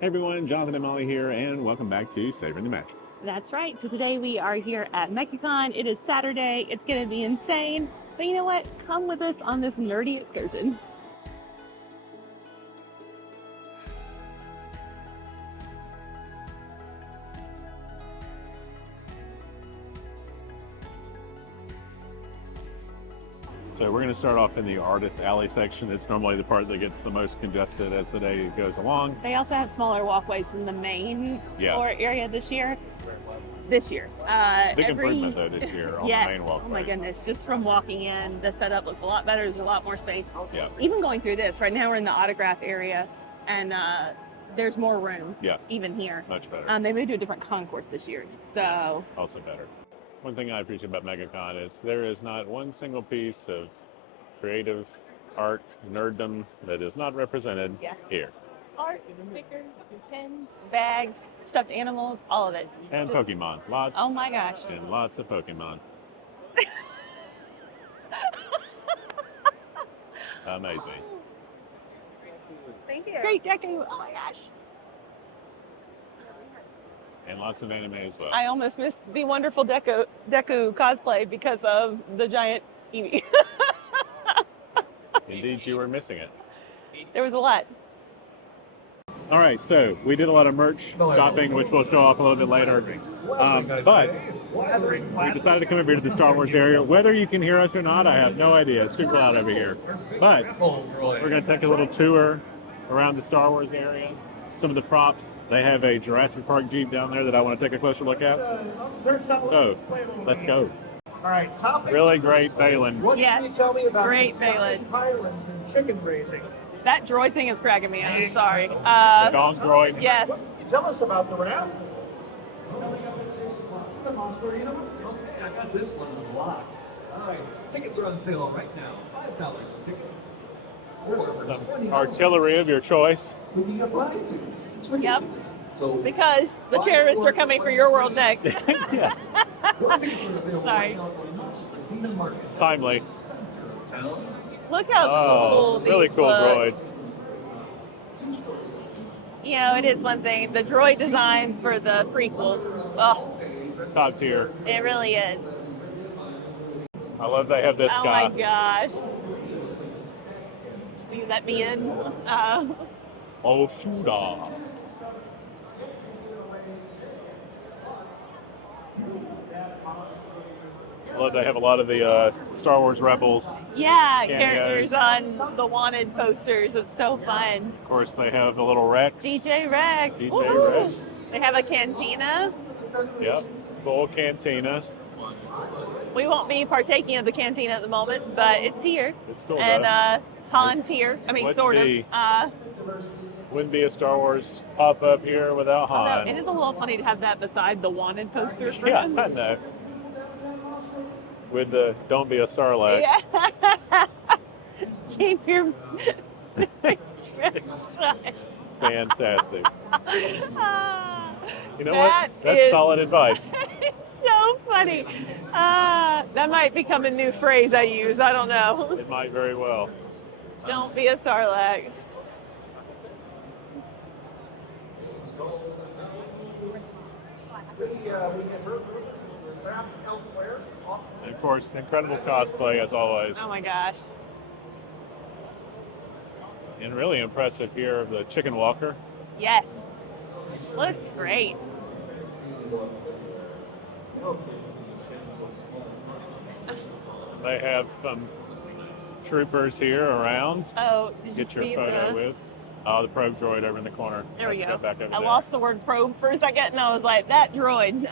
Hey everyone, Jonathan and Molly here, and welcome back to Savoring the Magic. That's right. So today we are here at Megacon. It is Saturday. It's going to be insane. But you know what? Come with us on this nerdy excursion. So we're going to start off in the Artist Alley section. It's normally the part that gets the most congested as the day goes along. They also have smaller walkways in the main floor area this year. Big improvement though this year on the main walkway. Oh my goodness, just from walking in, the setup looks a lot better. There's a lot more space. Yeah. Even going through this, right now we're in the autograph area, and there's more room. Yeah. Even here. Much better. They moved to a different concourse this year, so. Also better. One thing I appreciate about Megacon is there is not one single piece of creative art, nerddom that is not represented here. Art, stickers, pins, bags, stuffed animals, all of it. And Pokemon. Lots. Oh my gosh. And lots of Pokemon. Amazing. Thank you. Great Deku. Oh my gosh. And lots of anime as well. I almost missed the wonderful Deku cosplay because of the giant Eevee. Indeed, you were missing it. There was a lot. All right, so we did a lot of merch shopping, which we'll show off a little bit later. But we decided to come over here to the Star Wars area. Whether you can hear us or not, I have no idea. It's super loud over here. But we're going to take a little tour around the Star Wars area. Some of the props. They have a Jurassic Park Jeep down there that I want to take a closer look at. So, let's go. All right, topic. Really great Balin. What can you tell me about Great Balin. Highlands and chicken raising? That droid thing is cracking me up. I'm sorry. The Dawn droid. Yes. Can you tell us about the ramp? Okay, I got this one on the lock. All right, tickets are on sale right now. $5 a ticket. Some artillery of your choice. Yep. Because the terrorists are coming for your world next. Yes. Sorry. Timely. Look how cool these really cool look. droids. You know, it is one thing. The droid design for the prequels. Oh, Top tier. it really is. I love they have this Oh guy. my gosh. Will you let me in? Oh, Shuda. I love they have a lot of the Star Wars Rebels. Yeah, Cameos. characters on the wanted posters. It's so fun. Of course, they have the little Rex. DJ Rex. DJ Woo! Rex. They have a cantina. Yep. Full cantina. We won't be partaking of the cantina at the moment, but it's here. It's cool, And though. Han's here. I mean, Wouldn't sort be. of. Wouldn't be a Star Wars pop-up here without Although Han. it is a little funny to have that beside the wanted poster for Yeah, him. I know. With the "Don't be a Sarlacc." Yeah. Keep your shut. Fantastic. Ah, You know what? that That's is- solid advice. It's so funny. That might become a new phrase I use. I don't know. It might very well. Don't be a sarlacc. And of course, incredible cosplay as always. Oh my gosh. And really impressive here of the Chicken Walker. Yes. Looks great. They have some troopers here around. Oh, did you Get your see photo the... with. Oh, the probe droid over in the corner. There we Let's go. Back over I there. lost the word probe for a second, and I was like, that droid.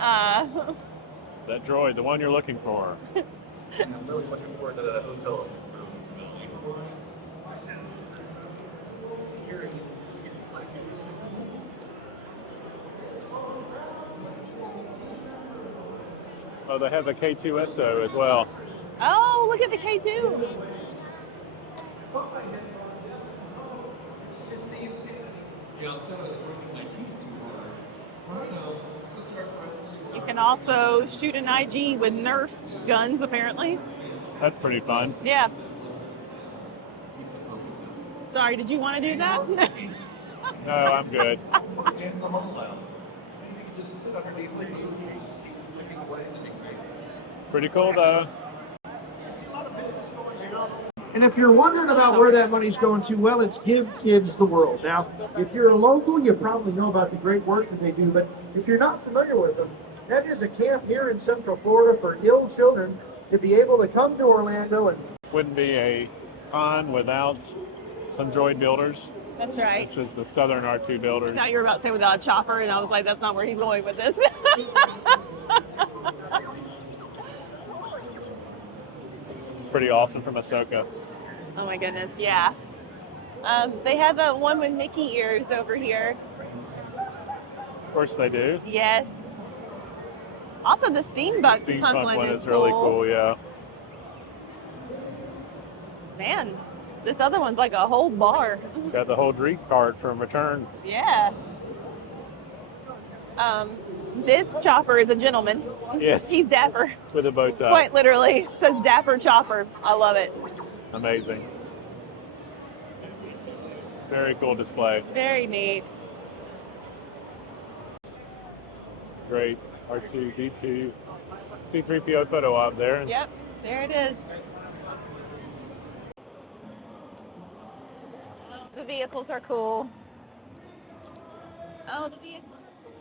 That droid, the one you're looking for. I'm really looking forward to that hotel. Oh, they have a K2SO as well. Oh, look at the K2. You can also shoot an IG with Nerf guns, apparently. That's pretty fun. Yeah. Sorry, did you want to do that? No, I'm good. And the home lounge. And you can just sit underneath the blue trees, looking away at the great. Pretty cool though. And if you're wondering about where that money's going to, well, it's Give Kids the World. Now, if you're a local, you probably know about the great work that they do, but if you're not familiar with them, that is a camp here in Central Florida for ill children to be able to come to Orlando and Wouldn't be a con without some droid builders. That's right. This is the Southern R2 builders. Now you were about to say without a chopper, and I was like, that's not where he's going with this. It's pretty awesome from Ahsoka. Oh my goodness, yeah. They have a one with Mickey ears over here. Of course they do. Yes. Also, the steampunk Steampunk one is is really cool, yeah. Man, this other one's like a whole bar. Got the whole Dream card from Return. Yeah. This chopper is a gentleman. Yes. He's dapper. With a bow tie. Quite literally. It says dapper chopper. I love it. Amazing. Very cool display. Very neat. Great R2-D2 C-3PO photo op there. Yep, there it is. The vehicles are cool. Oh, the vehicles are cool.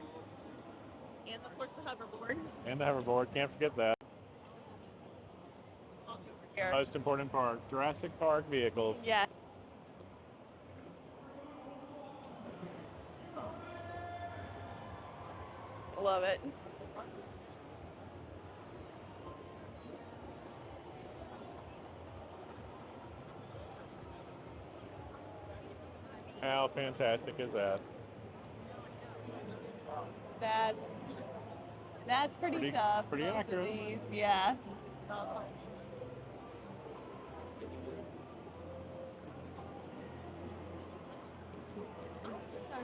And of course the hoverboard. And the hoverboard, can't forget that. Here. Most important part, Jurassic Park vehicles. Yeah. Love it. How fantastic is that? That's pretty tough. Pretty both of accurate. these, yeah. Sorry,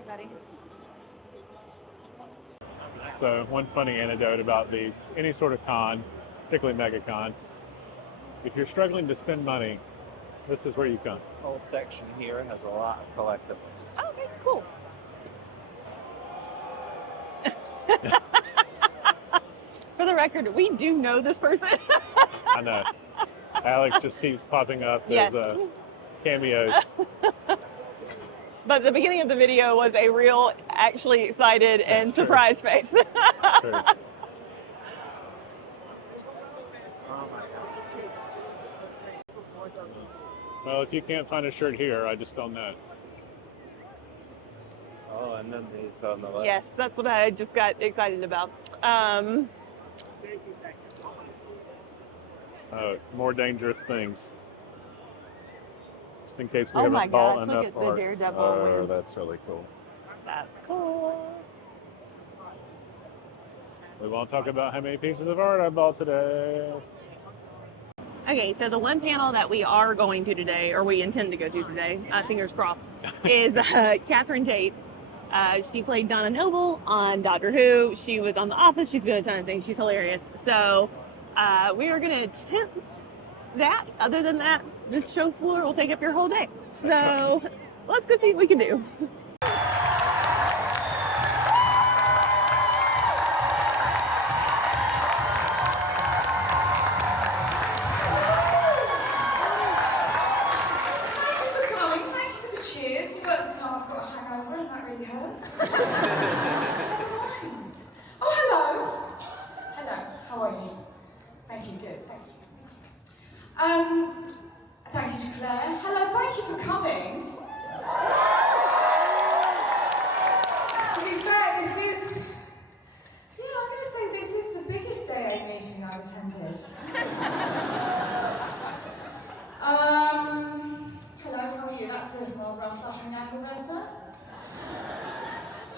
buddy. So one funny anecdote about these, any sort of con, particularly Megacon, if you're struggling to spend money, this is where you come. Whole section here has a lot of collectibles. Oh, okay, cool. For the record, we do know this person. I know. Alex just keeps popping up Yes. as cameos. But the beginning of the video was a real, actually excited and That's true. surprised face. That's true. Well, if you can't find a shirt here, I just don't know. Oh, and then these on the left. Yes, that's what I just got excited about. More dangerous things. Just in case we Oh my haven't bought gosh, look enough at the art. Daredevil Oh, one. that's really cool. That's cool. We won't talk about how many pieces of art I bought today. Okay, so the one panel that we are going to today, or we intend to go to today, fingers crossed, is Catherine Tate. She played Donna Noble on Doctor Who. She was on The Office. She's been in a ton of things. She's hilarious. So we are going to attempt that. Other than that, this show floor will take up your whole day. So let's go see what we can do. Thank you to Claire. Hello, thank you for coming. To be fair, this is, I'm going to say this is the biggest AA meeting I've attended. Hello, how are you? That's a rather unflattering angle there, sir.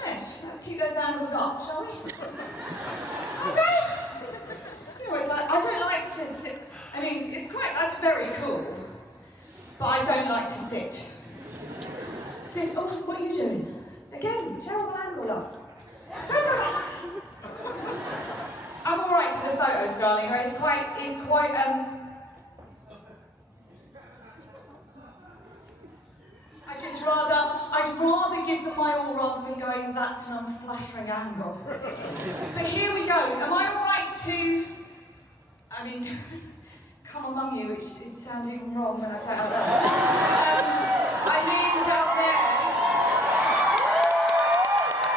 That's it. Let's keep those angles up, shall we? Okay. You know, it's like, I don't like to sit. I mean, that's very cool, but I don't like to sit. Oh, what are you doing? Again, terrible angle off. Don't go back. I'm all right for the photos, darling. Right? It's quite, I'd rather give them my than going, that's an unflattering angle. But here we go. Am I alright to, I mean, come among you, which is sounding wrong when I say it out loud. I mean down there.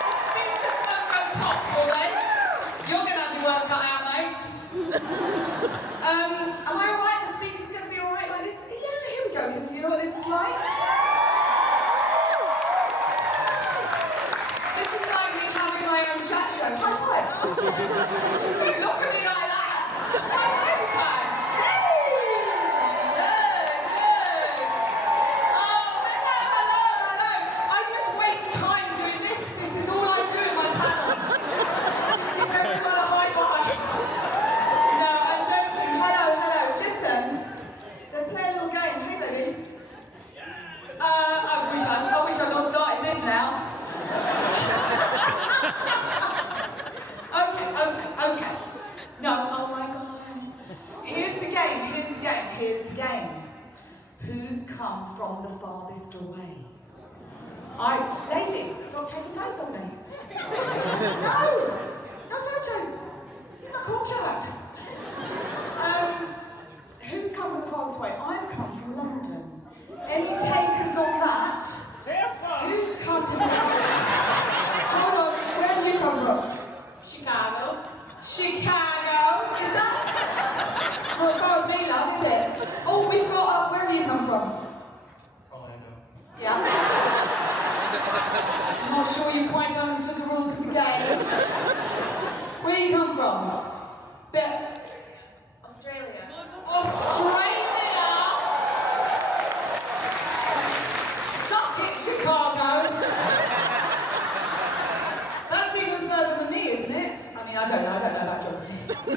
The speakers won't go pop, will they? You're going to have your work cut out, mate. Am I alright? The speaker's going to be alright like this? Yeah, here we go, because you know what this is like? This is like me having my own chat show. High five! You don't look at me like that! It's high five time! Hey! Good, good! Oh, hello! I just waste time doing this. This is all I do in my panel. Just give everyone a high five. No, I'm joking. Hello. Listen, let's play a little game. Hey, baby. I wish I'd not started this now. Okay. No, oh my God. Here's the game. Who's come from the farthest away? Lady, stop taking photos of me. No photos. It's in my contract. Who's come from the farthest away? I've come from London. Any takers on that? Who's come from Hold on, where have you come from? Chicago. Is that? Well, as far as me, love, is it? Oh, we've got where have you come from? Orlando. Yeah. I'm not sure you quite understood the rules of the game. Where you come from? Australia. Suck it, Chicago. That's even further than me, isn't it? I mean, I don't know about geography. I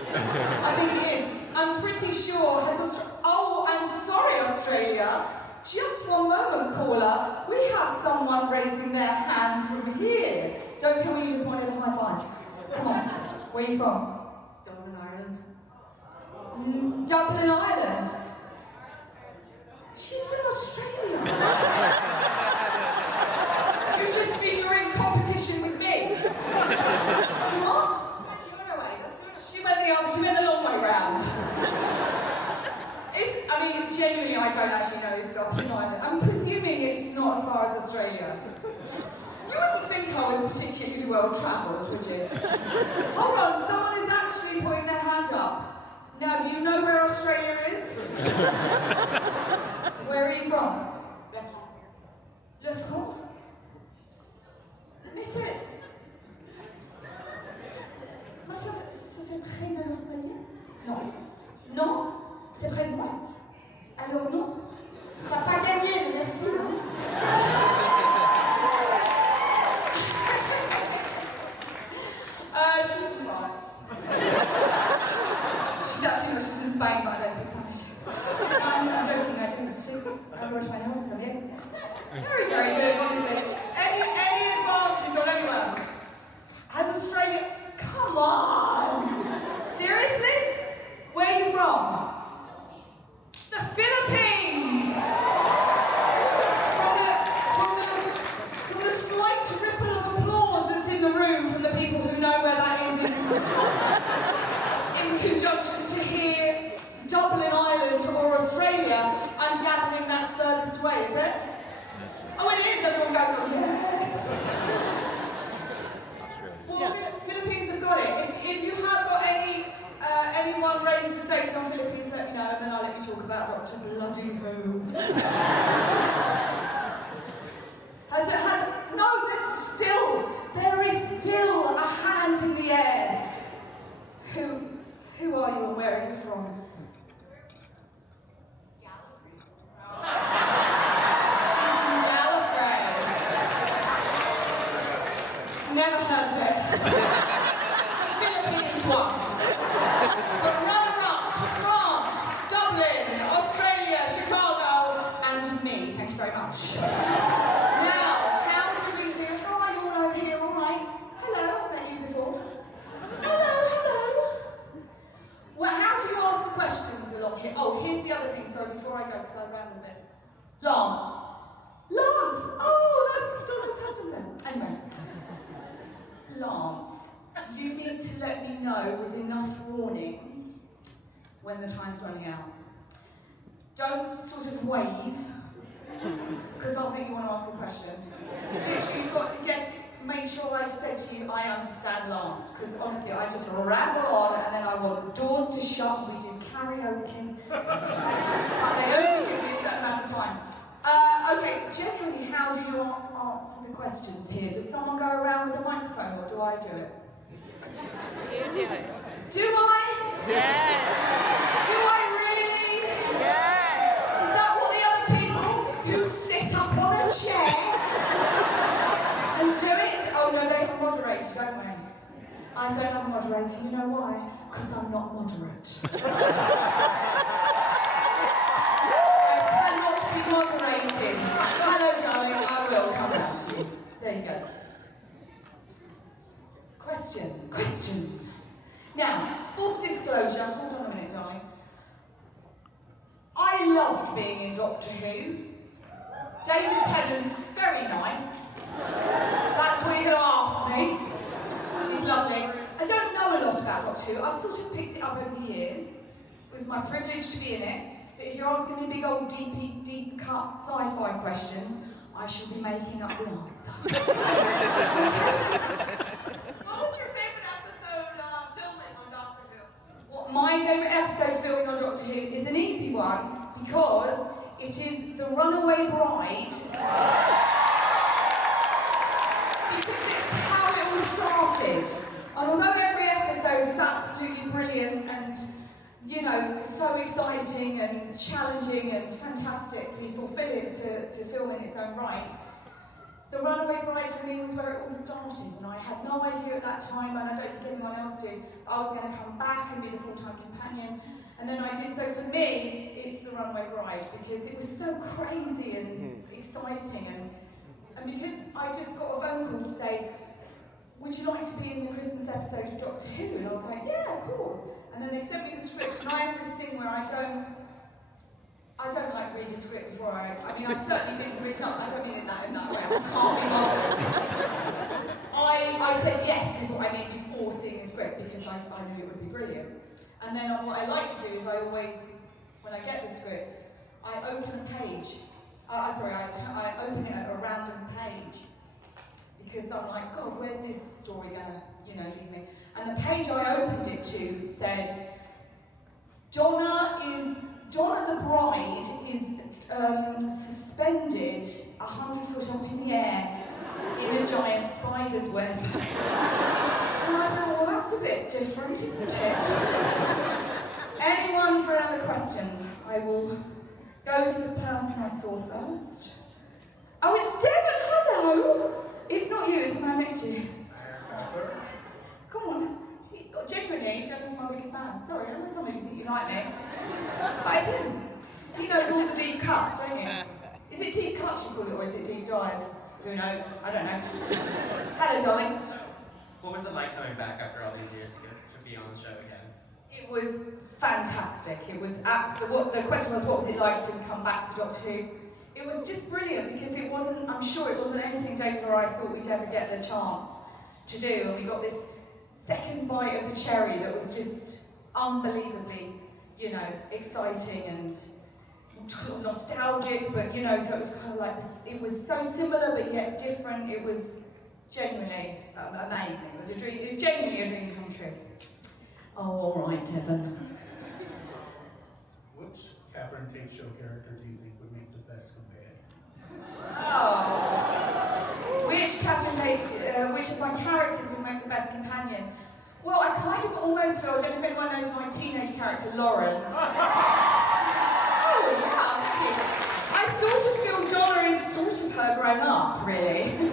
think it is. I'm pretty sure I'm sorry, Australia. Just one moment, caller. We have someone raising their hands from here. Don't tell me you just wanted a high five. Come on. Where are you from? Dublin, Ireland. Dublin, Ireland? She's from Australia. You just mean you're in competition with me? You what? She went the long way round. Genuinely, I don't actually know this Dublin Island. I'm presuming it's not as far as Australia. You wouldn't think I was particularly well travelled, would you? Hold on, someone is actually putting their hand up. Now, do you know where Australia is? Where are you from? La France. Mais c'est près de l'Australie? Non, c'est près de moi. Alors non, t'as pas gagné, merci. She's from France. She's from Spain, but I don't speak Spanish. I'm joking, I do. I wrote my nose from here. Very, very good, honestly. Any advances on anyone? Has Australia... Come on! Seriously? Where are you from? The Philippines! From the slight ripple of applause that's in the room from the people who know where that is in conjunction to hear Dublin, Ireland or Australia, I'm gathering that's furthest away, is it? Oh, it is! Everyone go, yes! Well, Philippines have got it. If you have got anyone raised the stakes on Philippines, let me know, and then I'll let you talk about Dr. Bloody Who. No, there is still a hand in the air. Who are you and where are you from? She's from Gallifrey. Never heard of it. The Philippines won. But runner-up, France, Dublin, Australia, Chicago, and me. Thank you very much. Now, how do we do? How are you all over here? All right? Hello, I've met you before. Hello. Well, how do you ask the questions along here? Oh, here's the other thing. Sorry, before I go, because I ran a bit. Lance. Oh, that's Donna's husband's name. Anyway. Lance, you need to let me know with enough warning when the time's running out. Don't sort of wave, because I'll think you want to ask a question. Literally, you've got to make sure I've said to you, I understand Lance, because honestly, I just ramble on and then I want the doors to shut, we do karaoke, but they only give me a certain amount of time. Okay, genuinely, how do you answer the questions here? Does someone go around with a microphone or do I do it? You do it. Do I? Yes. Do I really? Yes. Is that what the other people who sit up on a chair and do it? Oh no, they have a moderator, don't they? I don't have a moderator, you know why? Because I'm not moderate. I cannot be moderated. Hello darling, I will come back to you. There you go. Question. Now, full disclosure, hold on a minute darling. I loved being in Doctor Who. David Tennant's very nice. That's what you're going to ask me. He's lovely. I don't know a lot about Doctor Who. I've sort of picked it up over the years. It was my privilege to be in it. But if you're asking me big old deep cut sci-fi questions, I should be making up the answer. What was your favorite episode filming on Doctor Who? Well, my favourite episode filming on Doctor Who is an easy one because it is The Runaway Bride. Because it's how it all started. And although every episode was absolutely brilliant and, you know, so exciting and challenging and fantastically fulfilling to film in its own right, The Runaway Bride for me was where it all started, and I had no idea at that time, and I don't think anyone else did, that I was going to come back and be the full-time companion. And then I did. So for me, it's The Runaway Bride because it was so crazy and exciting, and because I just got a phone call to say, would you like to be in the Christmas episode of Doctor Who? And I was like, yeah, of course. And then they sent me the script, and I have this thing where I don't like read a script before I mean, I certainly didn't read, no, I don't mean it in that way, I can't be bothered. I said yes is what I mean before seeing the script because I knew it would be brilliant. And then what I like to do is I always, when I get the script, I open a page. I open it at a random page because I'm like, God, where's this story gonna, lead me? And the page I opened it to said, Donna the bride is suspended 100 foot up in the air in a giant spider's web. And I thought, well, that's a bit different, isn't it? Anyone for another question? I will go to the person I saw first. Oh, it's Devon, hello! It's not you, it's the man next to you. Come on. Genuinely, Devon's my biggest fan. Sorry, I know some of you think you like me. But it's him. He knows all the deep cuts, don't you? Is it deep cuts you call it, or is it deep dive? Who knows? I don't know. Hello, darling. What was it like coming back after all these years to be on the show again? It was fantastic. It was absolutely. The question was, what was it like to come back to Doctor Who? It was just brilliant because it wasn't. I'm sure it wasn't anything David or I thought we'd ever get the chance to do, and we got this second bite of the cherry that was just unbelievably, exciting and sort of nostalgic, but so it was kind of like this. It was so similar but yet different. It was genuinely amazing. It was a dream, genuinely a dream come true. Oh, all right, Devon. Which Catherine Tate show character do you think would make the best companion? Oh, which of my characters would make the best companion? Well, I kind of almost feel, I don't know if anyone knows my teenage character, Lauren. Oh, yeah, thank you. I sort of feel Donna is sort of her grown up, really.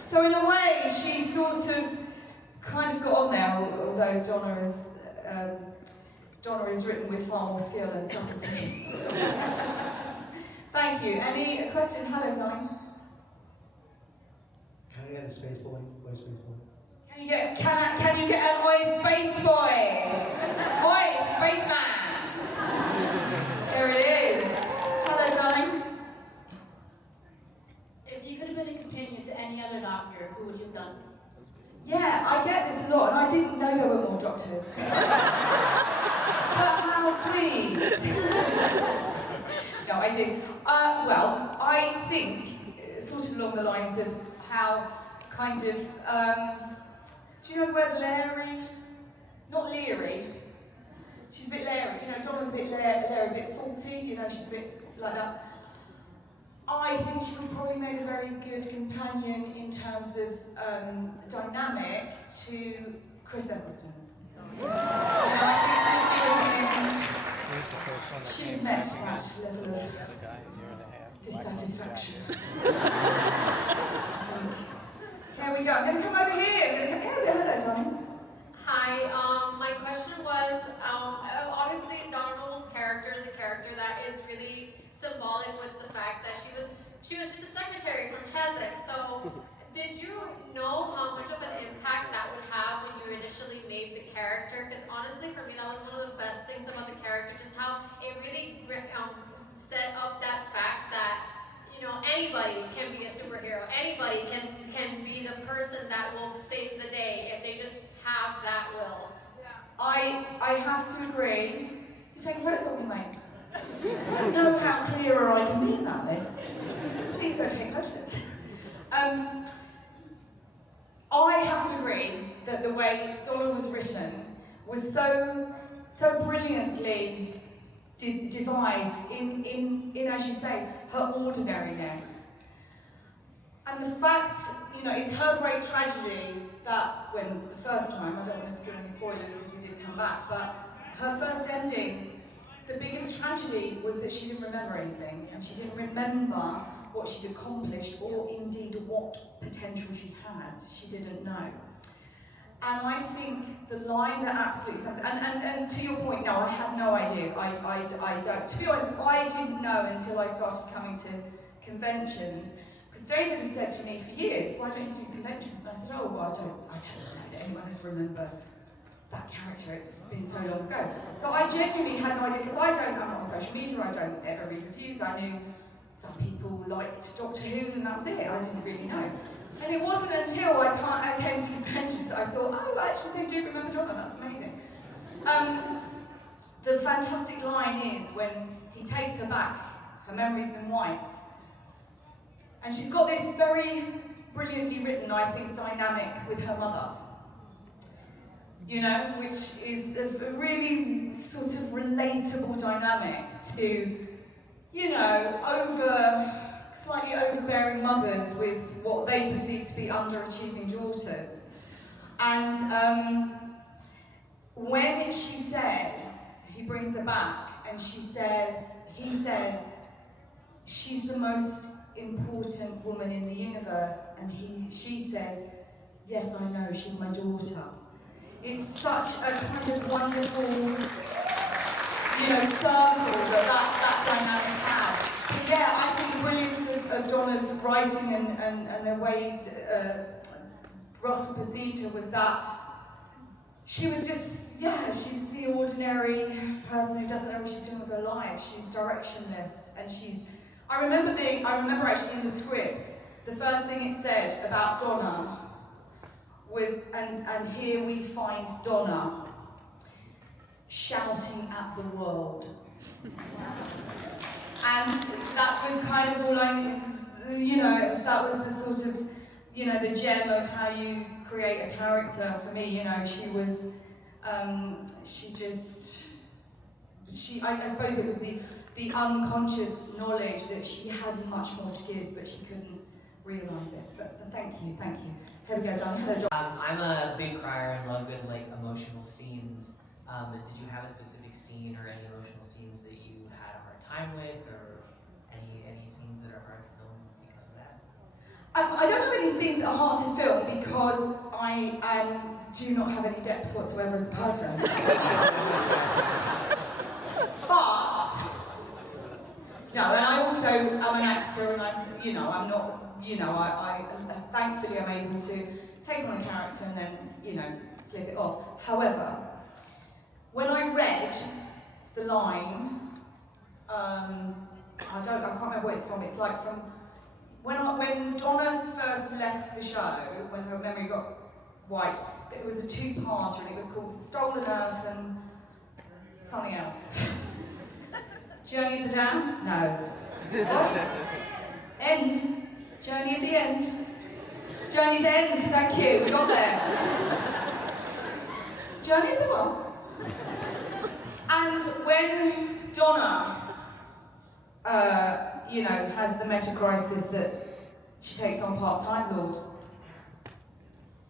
So in a way, she sort of kind of got on there, although Donna is written with far more skill and subtlety. Thank you. Any question? Hello, darling. Can I get a space boy? Oi, space boy. Can you get an oi space boy? Oi, spaceman. There it is. Hello, darling. If you could have been a companion to any other doctor, who would you have done? Yeah, I get this a lot, and I didn't know there were more doctors. But how sweet! No, I do. Well, I think, sort of along the lines of how kind of, do you know the word leery? Not leery. She's a bit leery, you know, Donna's a bit leery, a bit salty, you know, she's a bit like that. I think she would probably made a very good companion in terms of dynamic to Chris Eccleston. I think she'd met that level of dissatisfaction. Here we go. I'm going to come over here. Hello, darling. Hi, my question was, obviously Donna Noble's character is a character that is really symbolic with the fact that she was just a secretary from Cheswick. So did you know how much of an impact that would have when you initially made the character? Because honestly, for me, that was one of the best things about the character, just how it really set up that fact that, you know, anybody can be a superhero. Anybody can be the person that will save the day if they just have that will. I have to agree. You're taking photos of me, mate. I don't know how clearer I can be about this. Please don't take photos. I have to agree that the way Donna was written was so brilliantly devised in, as you say, her ordinariness. And the fact, you know, it's her great tragedy that when the first time, I don't want to give any spoilers because we did come back, but her first ending, the biggest tragedy was that she didn't remember anything, and she didn't remember what she'd accomplished or indeed what potential she has. She didn't know. And I think the line that absolutely sums it, and to your point, no, I had no idea. I don't. To be honest, I didn't know until I started coming to conventions. Because David had said to me for years, why don't you do conventions? And I said, oh, well, I don't know that anyone would remember that character. It's been so long ago. So I genuinely had no idea, because I'm not on social media, I don't ever read reviews. I knew some people liked Doctor Who, and that was it. I didn't really know. And it wasn't until I came to conventions that I thought, oh, actually, they do remember Donna, that's amazing. The fantastic line is when he takes her back, her memory's been wiped, and she's got this very brilliantly written, I think, dynamic with her mother. You know, which is a really sort of relatable dynamic to, you know, slightly overbearing mothers with what they perceive to be underachieving daughters. And when she says, he brings her back, and he says, she's the most important woman in the universe, and she says, yes, I know, she's my daughter. It's such a kind of wonderful, you know, circle that dynamic had. But yeah, I think the brilliance of Donna's writing and the way Russell perceived her was that she was just, yeah, she's the ordinary person who doesn't know what she's doing with her life. She's directionless, and I remember actually in the script, the first thing it said about Donna was, and here we find Donna shouting at the world. And that was kind of all that was the sort of, you know, the gem of how you create a character for me. You know, she was, I suppose it was the unconscious knowledge that she had much more to give, but she couldn't realise it. But thank you. Here we go, John. Hello, John. I'm a big crier and love good, emotional scenes. Did you have a specific scene or any emotional scenes that you had a hard time with, or any scenes that are hard to film because of that? I don't have any scenes that are hard to film because I do not have any depth whatsoever as a person. But no, and I also am an actor, and I'm not, I thankfully am able to take on a character and then, slip it off. However, when I read the line, I can't remember where it's from. It's like from when Donna first left the show, when her memory got Right, it was a two-parter and it was called The Stolen Earth and something else. Journey of the Dam? No. What? End? Journey of the End? Journey's End, thank you, we got there. Journey of the what? And when Donna, has the meta-crisis that she takes on part-time Lord,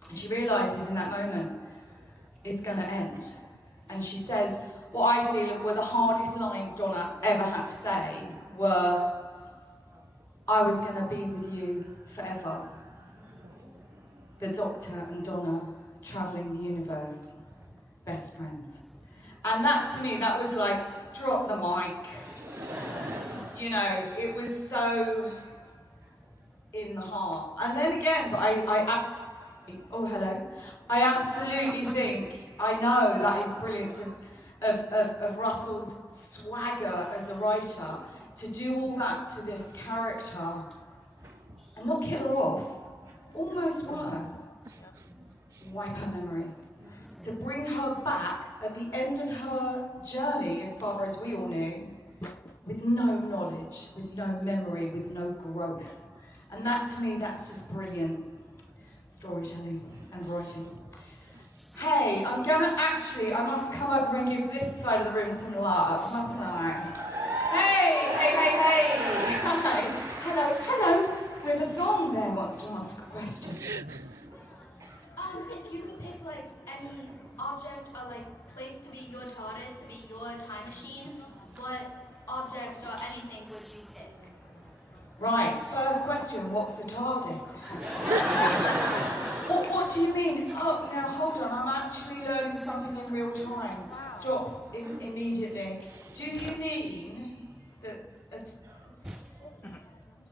and she realises in that moment it's going to end. And she says, what I feel were the hardest lines Donna ever had to say were, I was going to be with you forever. The Doctor and Donna travelling the universe, best friends. And that, to me, that was like, drop the mic. You know, it was so in the heart. And then again, oh, hello. I absolutely think, I know that is brilliance of Russell's swagger as a writer, to do all that to this character and not kill her off, almost worse, wipe her memory. To bring her back at the end of her journey, as far as we all knew, with no knowledge, with no memory, with no growth. And that, to me, that's just brilliant storytelling and writing. Hey, I must come over and give this side of the room some love, mustn't I? Hey. Hi. Hello. We have a song there wants to ask a question. If you could pick like any object or like place to be your TARDIS, to be your time machine, what object or anything would you pick? Right, first question, what's the TARDIS? What do you mean? Oh, now hold on, I'm actually learning something in real time. Stop immediately. Do you mean that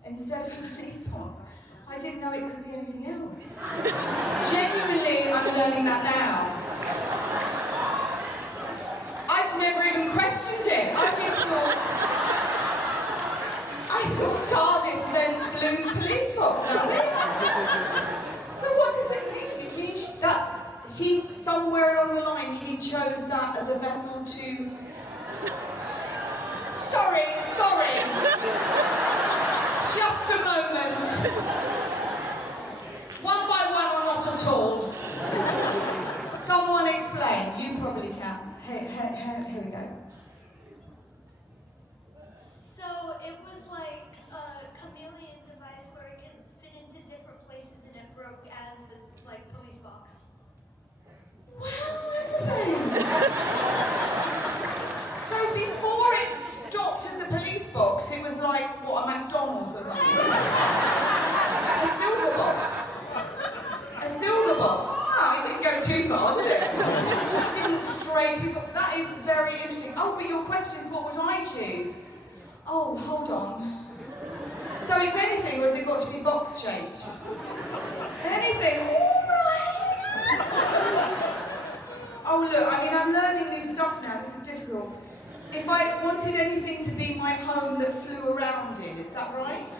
instead of a police box, I didn't know it could be anything else? Genuinely, I'm learning that now. I've never even questioned it. I thought TARDIS meant blue police box, that was it. So what does it mean? It means somewhere along the line, he chose that as a vessel to... Sorry. Just a moment. One by one or not at all. Someone explain. You probably can. Here we go. So it was like a chameleon device where it can fit into different places and it broke as the police box. Well, listen. So before it stopped as a police box, it was like, what, a McDonald's or something? A silver box. A silver box. Wow, it didn't go too far, did it? It didn't stray too far. That is very interesting. Oh, but your question is, what would I choose? Oh, hold on. So it's anything, or has it got to be box-shaped? Anything? All right. Oh, look, I'm learning new stuff now. This is difficult. If I wanted anything to be my home that flew around in, is that right?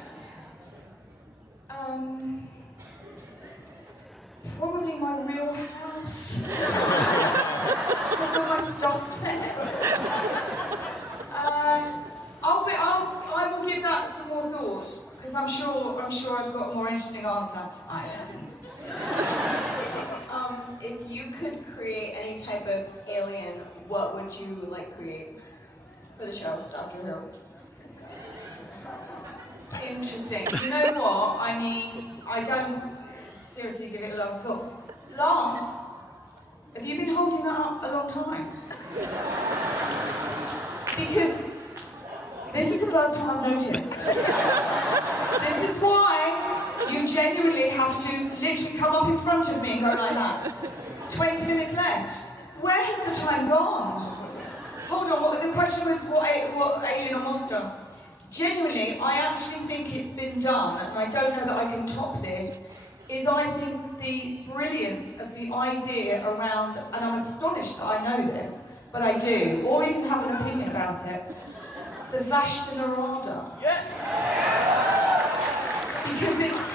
Probably my real house. Because all my stuff's there. I will give that some more thought, because I'm sure I've got a more interesting answer. I have. If you could create any type of alien, what would you create for the show, Doctor Who? Interesting. You know what? I don't seriously give it a lot of thought. Lance, have you been holding that up a long time? Because this is the first time I've noticed. This is why you genuinely have to literally come up in front of me and go like that. 20 minutes left. Where has the time gone? Hold on, the question was what alien or monster? Genuinely, I actually think it's been done, and I don't know that I can top this, is I think the brilliance of the idea around, and I'm astonished that I know this, but I do, or even have an opinion about it, the Vashta-Narada. Yeah. Because it's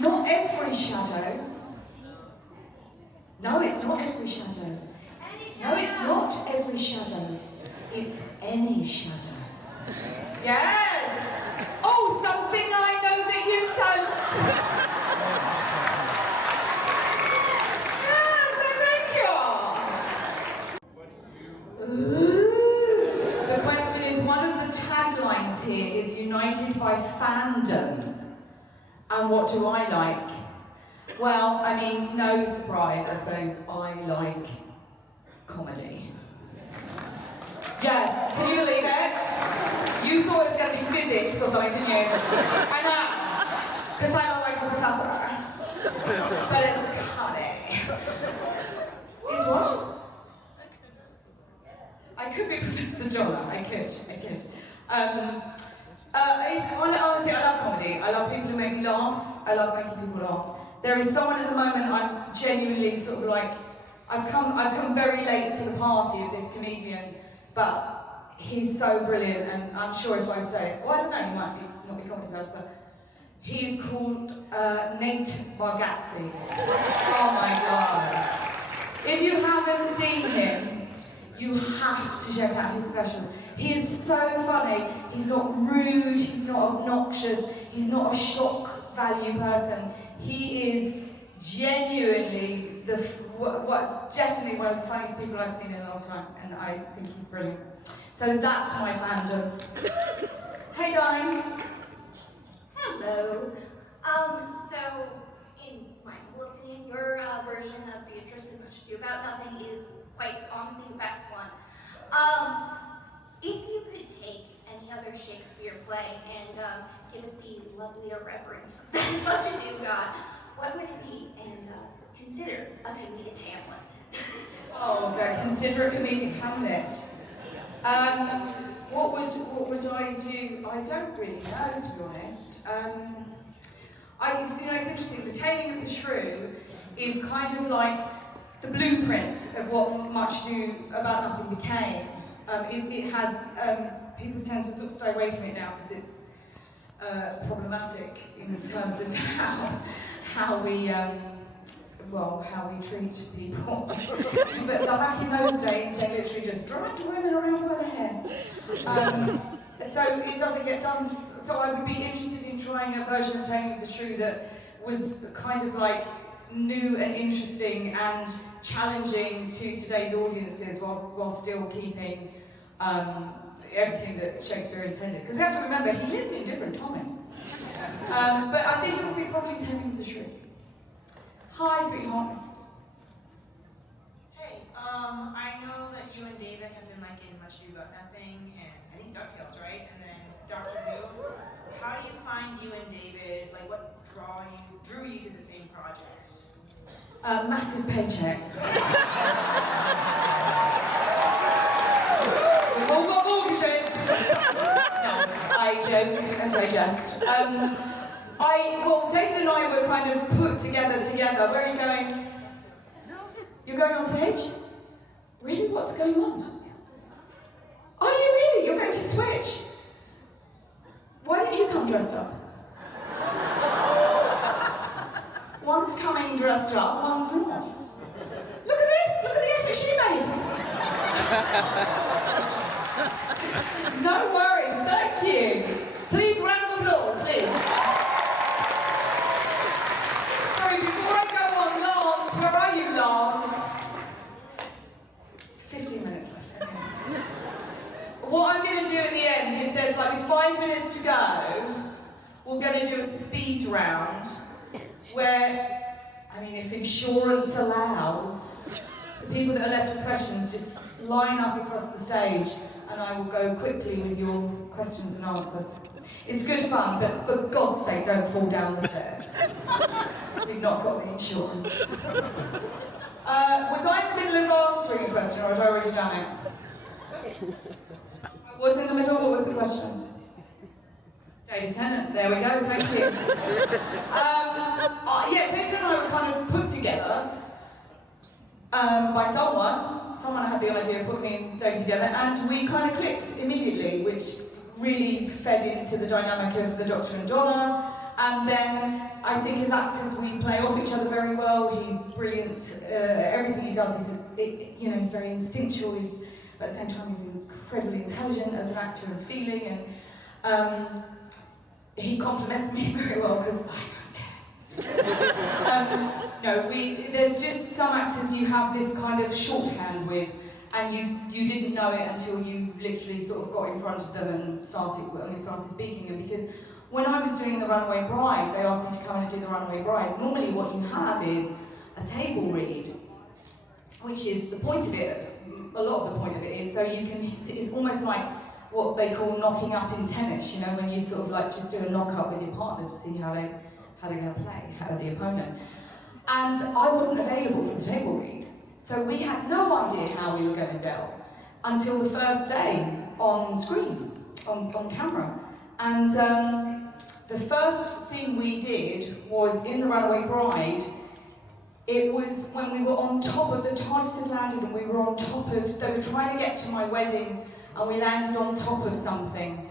not every shadow No, it's not every shadow. No, it's not every shadow. It's any shadow. Yes! Oh, something I know that you don't. Yes, I thank you. Ooh. The question is, one of the taglines here is united by fandom. And what do I like? Well, I mean, no surprise, I suppose, I like comedy. Yes, can you believe it? You thought it was going to be physics or something, didn't you? I know, because I look like a professor. But it's comedy. It's what? I could be Professor Dollar, I could. Honestly, I love comedy. I love people who make me laugh. I love making people laugh. There is someone at the moment I'm genuinely sort of like, I've come very late to the party of this comedian, but he's so brilliant, and I'm sure if I say, well, I don't know, he might not be comedy fans, but he's called Tate Bargatze. Oh my God. If you haven't seen him, you have to check out his specials. He is so funny. He's not rude, he's not obnoxious, he's not a shock value person. He is genuinely what's definitely one of the funniest people I've seen in a long time, and I think he's brilliant. So that's my fandom. Hey, darling. Hello. So, in my humble opinion, your version of Beatrice and Much Ado About Nothing is quite honestly the best one. If you could take any other Shakespeare play and give it the lovely irreverence that Much Ado got, what would it be? And consider a comedic Hamlet. Oh, very consider a comedic Hamlet. What would I do? I don't really know, to be honest. It's interesting. The Taming of the Shrew is kind of like the blueprint of what Much Ado About Nothing became. It has people tend to sort of stay away from it now because it's problematic in terms of how we treat people. But back in those days, they literally just dragged women around by the hair. So it doesn't get done. So I would be interested in trying a version of Taming of the Shrew that was kind of like new and interesting and challenging to today's audiences while still keeping everything that Shakespeare intended. Because we have to remember, he lived in different times. But I think it would be probably Taming of the Shrew. Hi, sweetheart. Hey, I know that you and David have been like in Much Ado About Nothing, and I think DuckTales, right? And then Doctor Who. How do you find you and David, like what drew you to the same projects? Massive paychecks. We've all got mortgages. No, I joke and I jest. David and I were kind of put together. Where are you going? You're going on stage? Really? What's going on? Are you really? You're going to Switch? Why didn't you come dressed up? One's coming dressed up, one's not. Look at this! Look at the effort she made! No worries, thank you. Please, round of applause, please. Sorry, before I go on, Lance, where are you, Lance? 15 minutes left, okay. What I'm going to do at the end, if there's like 5 minutes to go, we're going to do a speed round where, I mean, if insurance allows, the people that are left with questions just line up across the stage and I will go quickly with your questions and answers. It's good fun, but for God's sake, don't fall down the stairs. We've not got the insurance. Was I in the middle of answering a question, or had I already done it? I was in the middle. What was the question? David Tennant. There we go. Thank you. David and I were kind of put together by someone. Someone had the idea of putting me and David together, and we kind of clicked immediately, which really fed into the dynamic of the Doctor and Donna, And then I think as actors we play off each other very well. He's brilliant. Everything he does is, he's very instinctual. At the same time, he's incredibly intelligent as an actor and feeling. And he compliments me very well because I don't care. There's just some actors you have this kind of shorthand with, and you didn't know it until you literally sort of got in front of them and started speaking. And because when I was doing The Runaway Bride, they asked me to come in and do The Runaway Bride. Normally what you have is a table read, which is the point of it, a lot of the point of it is so you can, it's almost like what they call knocking up in tennis, when you sort of like just do a knock-up with your partner to see how they're going to play, the opponent. And I wasn't available for the table read, so we had no idea how we were going to gel until the first day on screen, on camera. And the first scene we did was in The Runaway Bride. It was when we were on top of the TARDIS had landed and we were on top of, they were trying to get to my wedding and we landed on top of something.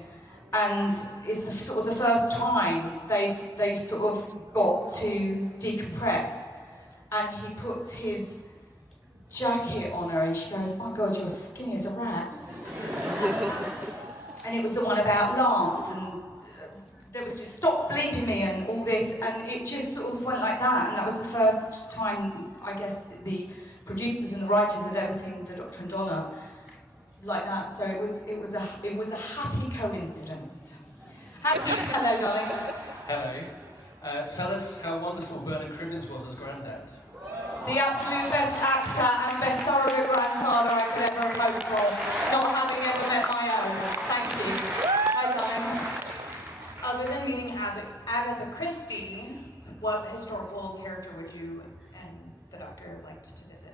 And it's sort of the first time they've sort of got to decompress. And he puts his jacket on her and she goes, "My God, you're skinny as a rat." And it was the one about Lance, and there was just "stop bleeping me" and all this, and it just sort of went like that. And that was the first time, I guess, the producers and the writers had ever seen the Doctor and Donna like that. So it was a happy coincidence. Hello, darling. Hello. Tell us how wonderful Bernard Cribbins was as Grandad. The absolute best actor and best surrogate grandfather I could ever have hoped for, not having ever met my own. Thank you. Hi, darling. Other than meeting Agatha Christie, what historical character would you and the Doctor have liked to visit?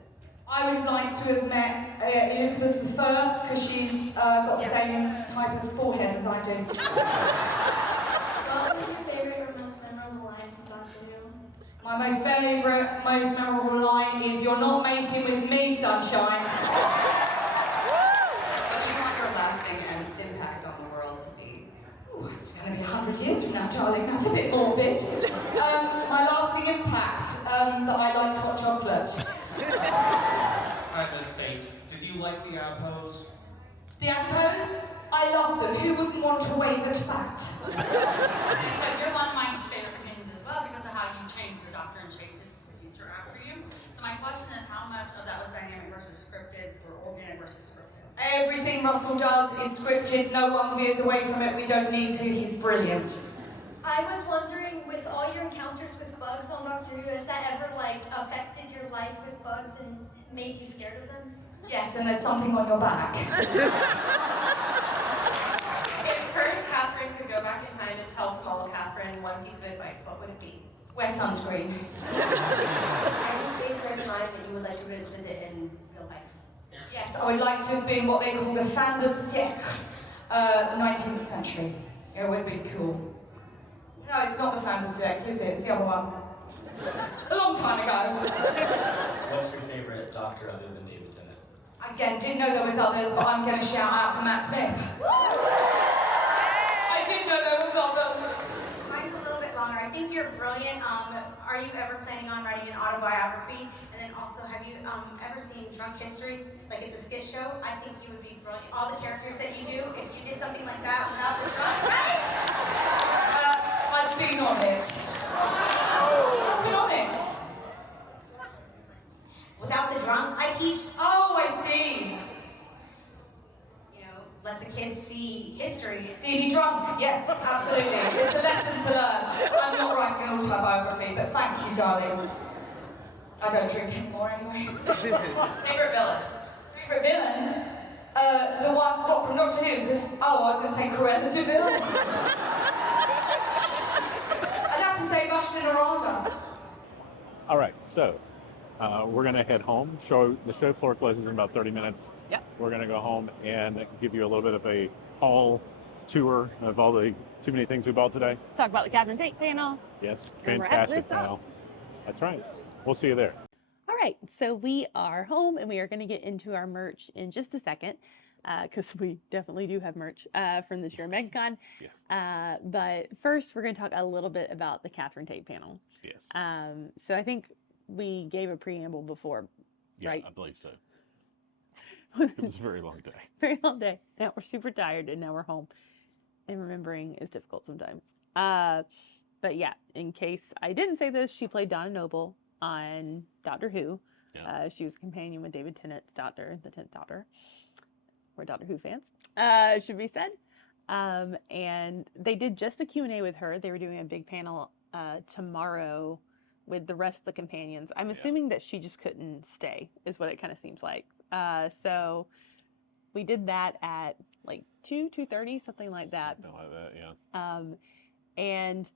I would have liked to have met Elizabeth I because she's got the same type of forehead as I do. What was your favorite or most memorable line from Doctor Who? My most favourite, most memorable line is, "You're not mating with me, sunshine." What do you want your lasting impact on the world to be? Ooh, it's going to be 100 years from now, darling. That's a bit morbid. My lasting impact, that I liked hot chocolate. Miss Tate, did you like the outposts? The outposts? I love them. Who wouldn't want a wavered fat? So you're one of my favorite opinions as well because of how you changed the Doctor and shaped his future after you. So my question is, how much of that was dynamic versus scripted, or organic versus scripted? Everything Russell does is scripted. No one veers away from it. We don't need to. He's brilliant. I was wondering, with all your encounters with bugs on Doctor Who, has that ever affected your life with bugs and made you scared of them? Yes, and there's something on your back. If current Catherine could go back in time and tell small Catherine one piece of advice, what would it be? Wear sunscreen. Any place or time that you would like to visit in real life? Yes, I would like to have been what they call the fin de siècle, 19th century. It would be cool. No, it's not the fin de siècle, is it? It's the other one. A long time ago. What's your favorite Doctor other than David Tennant? Again, didn't know there was others, but I'm going to shout out for Matt Smith. I didn't know there was others. Mine's a little bit longer. I think you're brilliant. Are you ever planning on writing an autobiography? And then also, have you ever seen Drunk History? Like, it's a skit show. I think you would be brilliant. All the characters that you do, if you did something like that without the drunk, right? I've been on it. I've been on it. Without the drunk, I teach. Oh, I see. Let the kids see history. See me drunk? Yes, absolutely. It's a lesson to learn. I'm not writing an autobiography, but thank you, darling. I don't drink anymore anyway. Favourite villain? Favourite villain? The one, what, from Doctor Who? Oh, I was going to say Cruella de Vil. I'd have to say Bashton Arada. All right, so we're going to head home. The show floor closes in about 30 minutes. Yep. We're going to go home and give you a little bit of a haul tour of all the too many things we bought today. Talk about the Catherine Tate panel. Yes, And wrap fantastic this up. panel. That's right. We'll see you there. All right, so we are home and we are going to get into our merch in just a second. because we definitely do have merch from this year Megacon. Yes. But first, we're going to talk a little bit about the Catherine Tate panel. Yes. So I think we gave a preamble before, right? I believe so. It was a very long day. Very long day. Now we're super tired, and now we're home. And remembering is difficult sometimes. But yeah, in case I didn't say this, she played Donna Noble on Doctor Who. Yeah. She was a companion with David Tennant's Doctor, the 10th Doctor. We're Doctor Who fans, should be said. And they did just a Q&A with her. They were doing a big panel tomorrow with the rest of the companions. I'm assuming that she just couldn't stay, is what it kind of seems like. So we did that at like 2:30, something like that. Something like that, yeah. And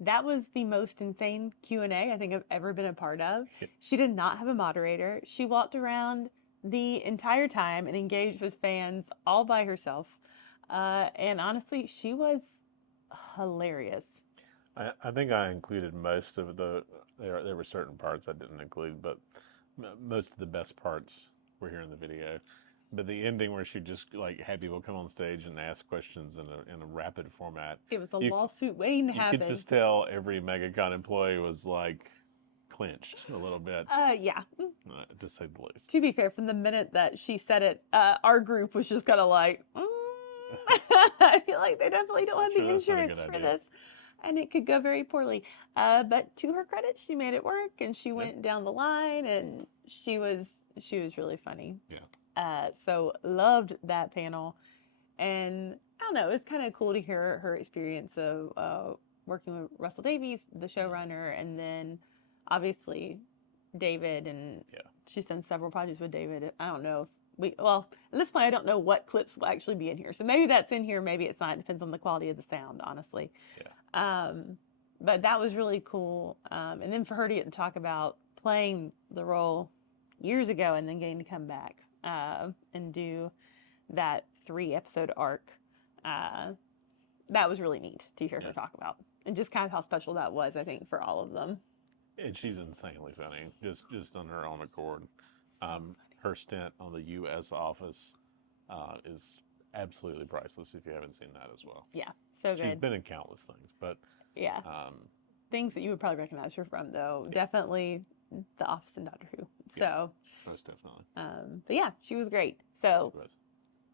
that was the most insane Q&A I think I've ever been a part of. She did not have a moderator. She walked around the entire time and engaged with fans all by herself. And honestly, she was hilarious. I think I included most of there were certain parts I didn't include, but most of the best parts were here in the video. But the ending where she just like had people come on stage and ask questions in a rapid format. It was a lawsuit waiting to happen. You could just tell every Megacon employee was like clinched a little bit. Yeah. To say the least. To be fair, from the minute that she said it, our group was just kind of like, I feel like they definitely don't have the insurance for this. And it could go very poorly. But to her credit, she made it work, and she went down the line, and she was really funny. Yeah. So loved that panel, and I don't know, it's kind of cool to hear her experience of working with Russell Davies, the showrunner, and then obviously David, and she's done several projects with David. I don't know if at this point I don't know what clips will actually be in here, so maybe that's in here, maybe it's not. It depends on the quality of the sound, honestly. But that was really cool, and then for her to get to talk about playing the role years ago and then getting to come back and do that 3-episode arc, that was really neat to hear her talk about, and just kind of how special that was, I think, for all of them. And she's insanely funny, just on her own accord. Her stint on the U.S. office is absolutely priceless if you haven't seen that as well. Yeah, so good. She's been in countless things, but things that you would probably recognize her from, though. Definitely The Office and Doctor Who. So most definitely. But yeah, she was great. So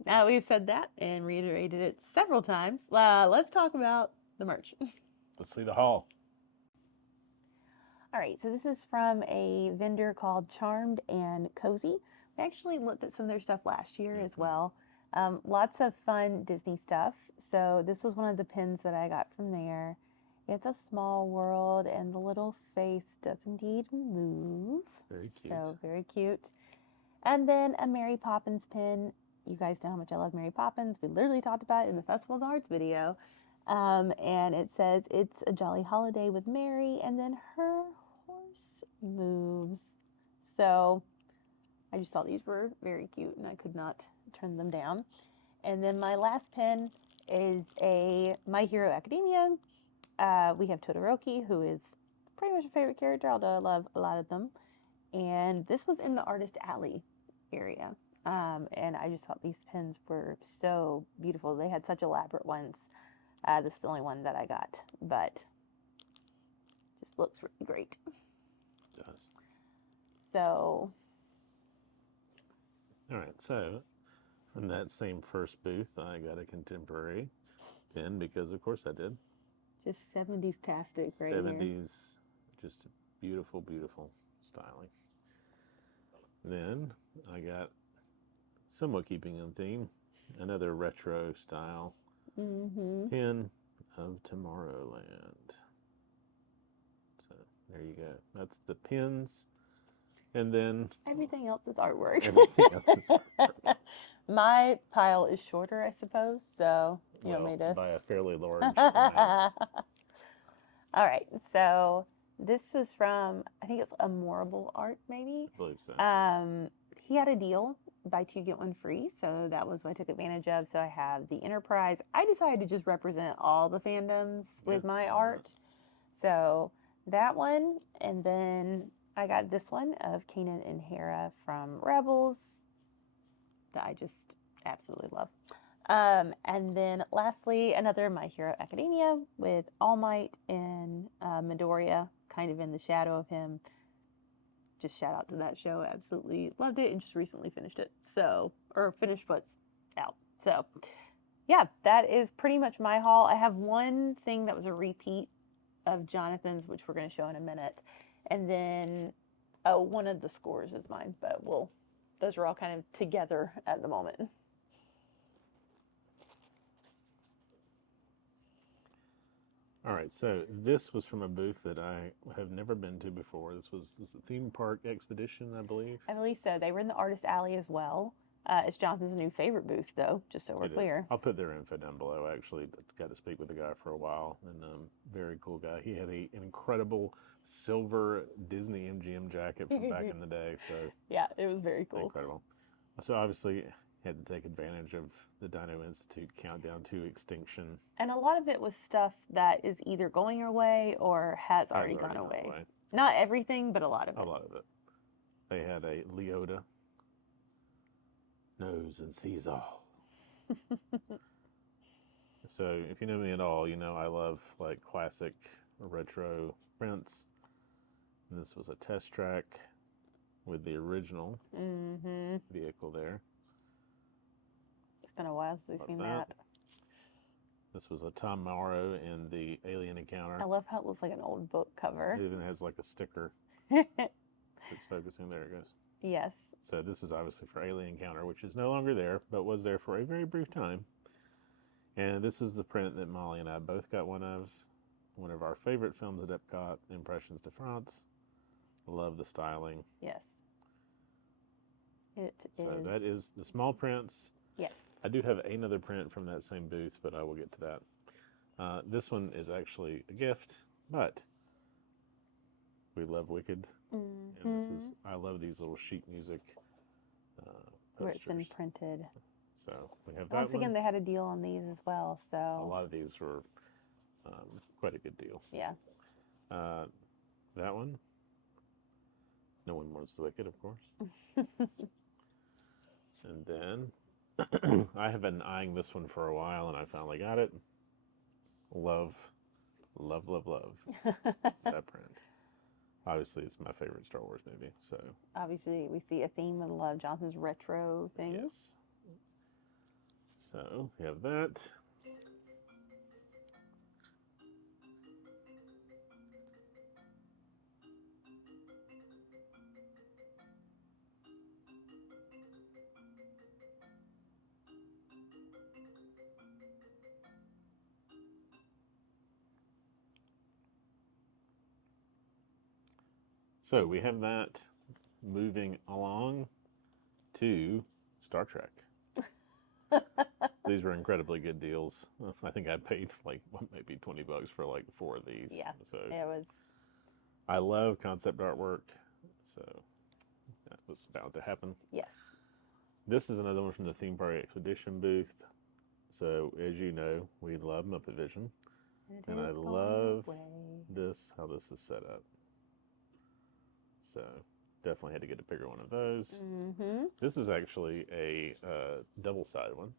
now we've said that and reiterated it several times, let's talk about the merch. Let's see the haul. All right, so this is from a vendor called Charmed and Cozy. We actually looked at some of their stuff last year as well. Lots of fun Disney stuff. So this was one of the pins that I got from there. It's a small world, and the little face does indeed move. Very cute. So very cute. And then a Mary Poppins pin. You guys know how much I love Mary Poppins. We literally talked about it in the Festival of the Arts video. And it says, "It's a jolly holiday with Mary," and then her horse moves. So I just thought these were very cute, and I could not turn them down. And then my last pin is a My Hero Academia. We have Todoroki, who is pretty much a favorite character, although I love a lot of them. And this was in the Artist Alley area. And I just thought these pins were so beautiful. They had such elaborate ones. This is the only one that I got, but just looks really great. It does. So. All right, so from that same first booth, I got a contemporary pin because, of course, I did. Just 70s-tastic right here. 70s, just beautiful, beautiful styling. Then I got, somewhat keeping on theme, another retro style pin of Tomorrowland. So there you go. That's the pins. And then everything else is artwork. Everything else is artwork. My pile is shorter, I suppose, so you want me to by a fairly large amount. All right, so this was from, I think it's Amorable Art, maybe. I believe so. He had a deal, buy 2 get 1 free, so that was what I took advantage of. So I have the Enterprise. I decided to just represent all the fandoms with my art. So that one, and then I got this one of Kanan and Hera from Rebels that I just absolutely love. And then lastly, another My Hero Academia with All Might and Midoriya, kind of in the shadow of him. Just shout out to that show. Absolutely loved it and just recently finished it. So, or finished what's out. So, yeah, that is pretty much my haul. I have one thing that was a repeat of Jonathan's, which we're going to show in a minute. And then one of the scores is mine, but those are all kind of together at the moment. All right, so this was from a booth that I have never been to before. This was a theme park expedition, I believe. I believe so. They were in the Artist Alley as well. It's Jonathan's new favorite booth, though, just so we're clear. I'll put their info down below. I actually got to speak with the guy for a while, and very cool guy. He had an incredible silver Disney MGM jacket from back in the day. So yeah, it was very cool. Incredible. So obviously had to take advantage of the Dino Institute countdown to extinction. And a lot of it was stuff that is either going away or has already gone away. Not everything, but a lot of it. A lot of it. They had a Leota. Knows and sees all. So if you know me at all, you know I love like classic retro prints. And this was a test track with the original vehicle there. It's been a while since we've seen that. This was a Tom Morrow in the Alien Encounter. I love how it looks like an old book cover. It even has like a sticker that's focusing. There it goes. Yes. So this is obviously for Alien Encounter, which is no longer there, but was there for a very brief time. And this is the print that Molly and I both got one of our favorite films at Epcot, Impressions de France. Love the styling. Yes. So that is the small prints. Yes. I do have another print from that same booth, but I will get to that. This one is actually a gift, but we love Wicked. And this is, I love these little sheet music where it's been posters. printed. So we have that Once again, one. they had a deal on these as well. So A lot of these were quite a good deal. Yeah. That one. No one wants the Wicked, of course. And then I have been eyeing this one for a while, and I finally got it. Love, love, love, love that print. Obviously, it's my favorite Star Wars movie. So obviously, we see a theme with a lot of Jonathan's retro things. Yes. So we have that. So we have that. Moving along to Star Trek. These were incredibly good deals. I think I paid like maybe $20 for like 4 of these. Yeah, so it was. I love concept artwork, so that was about to happen. Yes. This is another one from the Theme Park Expedition booth. So as you know, we love Muppet Vision, and I love this, how this is set up. So definitely had to get a bigger one of those. This is actually a double-sided one.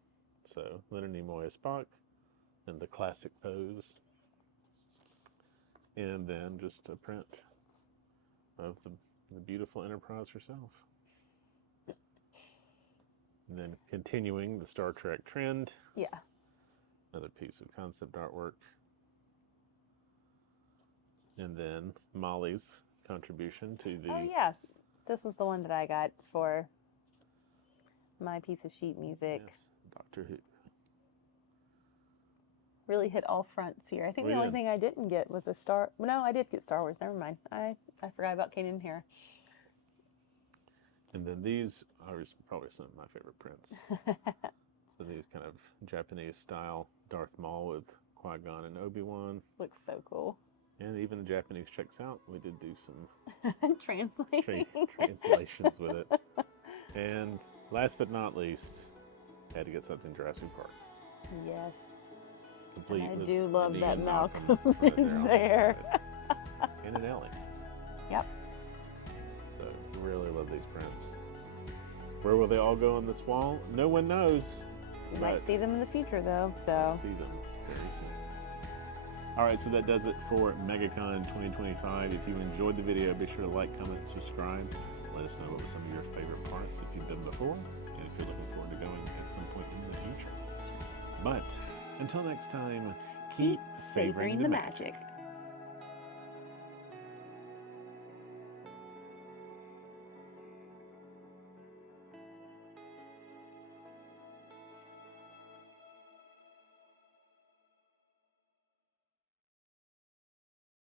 So Leonard Nimoy as Spock, and the classic pose. And then just a print of the beautiful Enterprise herself. And then continuing the Star Trek trend. Yeah. Another piece of concept artwork. And then Molly's contribution to the... Oh, yeah. This was the one that I got for my piece of sheet music. Yes, Doctor Who. Really hit all fronts here. I think the only thing I didn't get was a Star... No, I did get Star Wars. Never mind. I forgot about Kanan here. And then these are probably some of my favorite prints. So these kind of Japanese style Darth Maul with Qui-Gon and Obi-Wan. Looks so cool. And even the Japanese checks out. We did do some translations with it. And last but not least, had to get something Jurassic Park. Yes. Complete. And I do love that Malcolm is there. And an Ellie. Yep. So really love these prints. Where will they all go on this wall? No one knows. You might see them in the future, though. So see them very soon. All right, so that does it for Megacon 2025. If you enjoyed the video, be sure to like, comment, subscribe. Let us know what were some of your favorite parts if you've been before, and if you're looking forward to going at some point in the future. But until next time, keep savoring the magic.